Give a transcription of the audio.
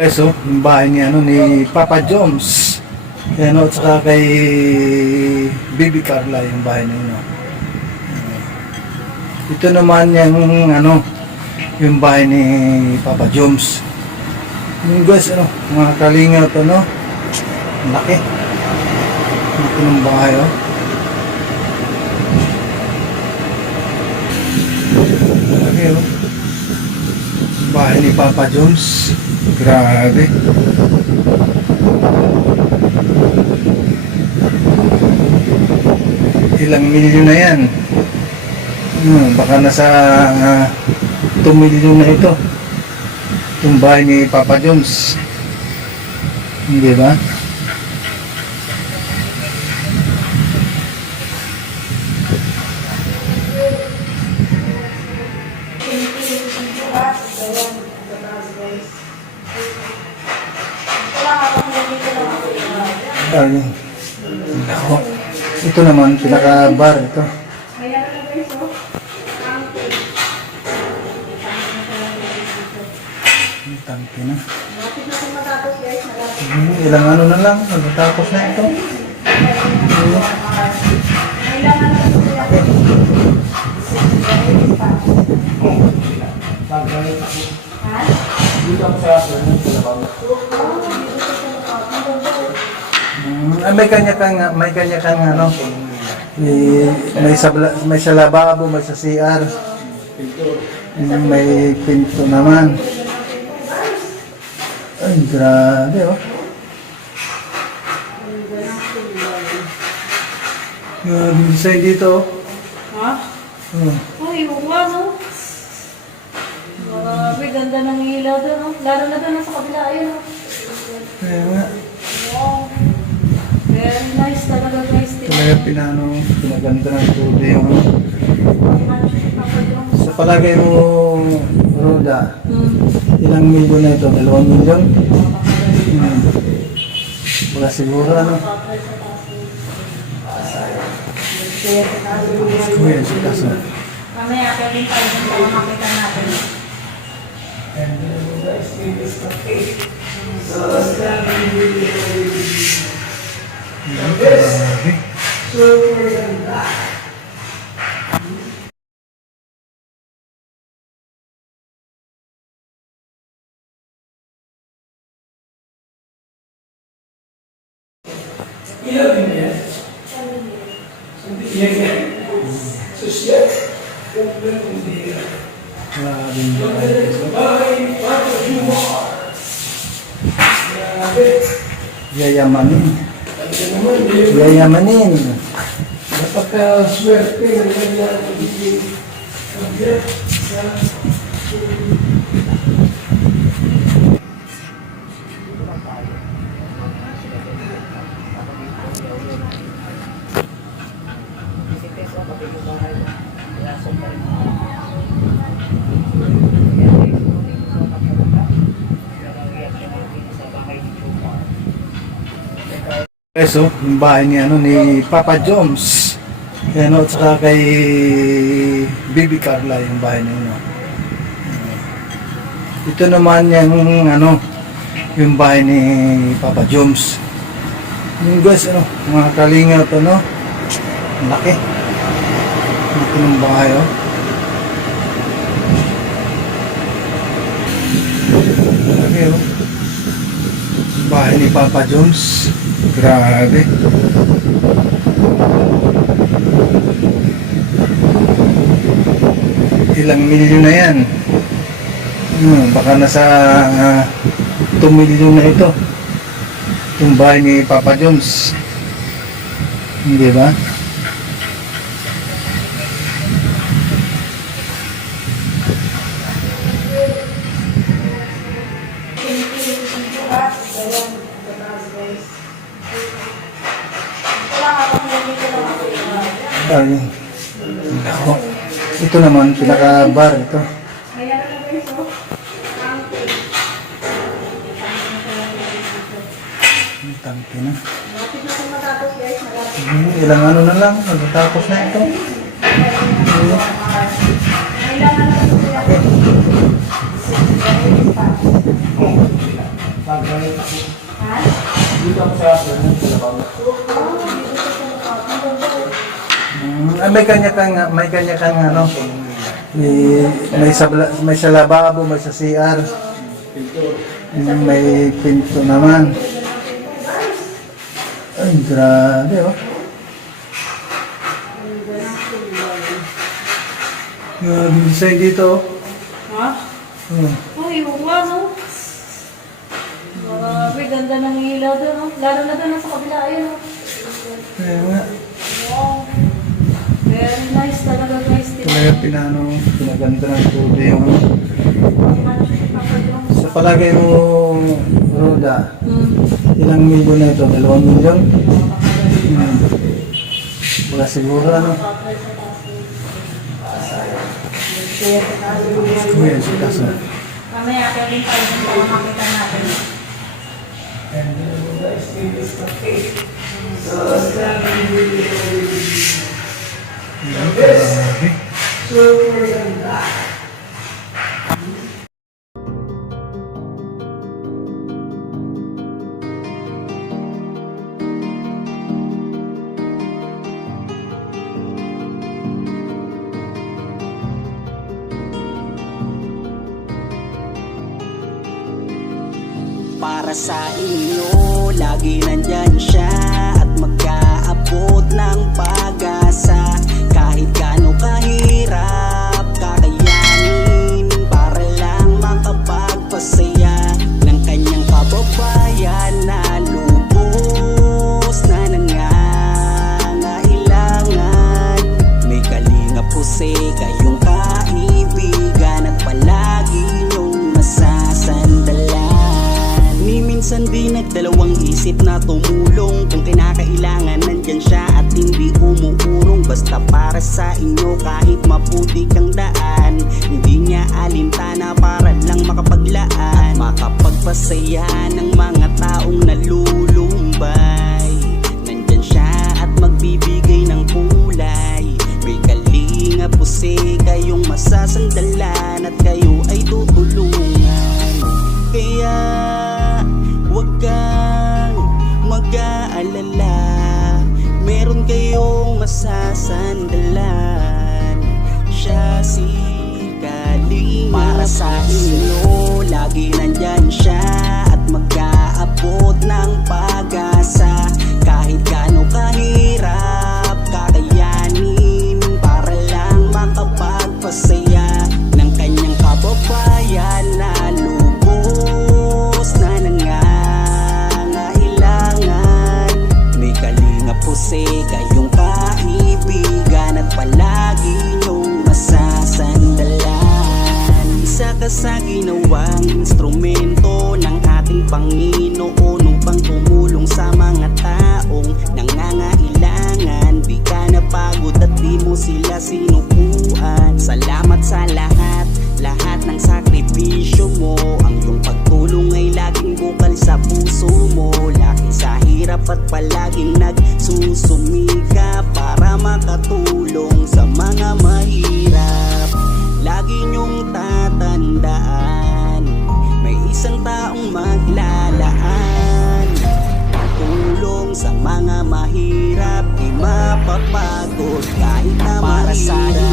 Eso, yung bahay ni ni Papa Joms. Yan o, at saka kay Bibi Carla yung bahay ninyo. Ito naman yung yung bahay ni Papa Joms. Yung guys, mga kalinga to, laki. Laki ng bahay, laki, bahay ni Papa Joms. Grabe. Ilang milyon na yan. Baka nasa 2 milyon na ito. Itong bahay ni Papa Joms. Hindi ba? Ako. Ito naman, pinaka-bar ito. Tangki na. Ilang na lang, matapos na ito. May kanya kang may sa lababo, may sa CR. May pinto naman. Ay, grabe, design dito, Ha? Ay, uwa, no? Grabe, ganda ng ilaw doon, lalo na doon sa kabila, ayun, Kaya nga. Wow. Very nice talaga, guys. Talaga pinaganda ng tuloy yung sa palagay mo, Roda, ilang milyon na ito? 2 milyon? Wala siguro, Kuya, sa kaso. Mamaya, pwedeng tayo dun para makita natin. Yayamanin. Yayamanin. Napaka-swerte ng kanyang pagiging Eso, yung bahay ni Papa Joms. Yan o, at saka kay Bibi Carla yung bahay ninyo. Ito naman yung yung bahay ni Papa Joms. Yung guys, mga kalinga to, laki. Laki ng bahay, laki, bahay ni Papa Joms. Grabe. Ilang milyon na yan. Baka nasa 2 milyon na ito. Itong bahay ni Papa Joms. Hindi ba? Ako. Ito naman, pinaka-bar ito. Tangki na. Ilang na lang, matapos na ito. Pagbayad ako. Ha? Dito ako sa Berlin, sa labang. Oo, dito sa Salamat. Ang ganda eh. May kanya kang ano, may sa lababo, may sa CR, may pinto naman. Ay, grabe oh. Grabe yung design dito oh. Ha? Oh. Uy, oo nga, no? Grabe, ganda ng ilaw doon, no? Lalo na doon sa kabila, ayun, no? Kaya nga, Wow. Very nice talaga, guys. talaga pinaganda ng tuloy yung ano. Sa Sa palagay mo, Roda, ilang milyon na ito? 2 milyon? Wala siguro ano. Kuya, sa kaso. Mamaya, pwedeng tayo dun para makita natin. Grabe. Para sa inyo, lagi nandyan siya at mag-aabot ng pag-asa. Kahit gaano kahirap, kakayanin para lang makapagpasaya ng kanyang kababayan na lubos na nangangailangan. May kalinga pusi kayong kaibigan at palagi niyong masasandalan. Minsan di nagdalawang isip na tumulong. Kung kinakailangan nandyan siya at hindi umuurong. Basta para sa inyo kahit maputik ang daan. Hindi niya alintana para lang makapaglaan. Makapagpasaya ng mga taong nalulumbay. Nandyan siya at magbibigay ng kulay. May kalinga pusi kayong masasandalan at kayo ay tutulungan. Kaya huwag kang mag-aalala, meron kayong masasandalan. Siya si Kalinga. Para sa inyo, lagi nandyan siya at mag-aabot ng pag-asa. Kahit gaano kahirap, kakayanin para lang makapagpasaya ng kanyang kababayan na lubos na nangangailangan. May kalinga pusi kayong kaibigan at palagi niyong masasandalan. Isa ka sa ginawang instrumento ng ating Panginoon upang tumulong sa mga taong nangangailangan. Di ka napagod at di mo sila sinukuan. Salamat sa lahat ng sakripisyo mo. Ang iyong pagtulong ay laging bukal sa puso mo. Laki sa hirap at palaging nagsusumika para makatulong sa mga mahirap. Lagi niyong tatandaan, may isang taong maglalaan. Tulong sa mga mahirap, di mapapagod kahit na para mahirap.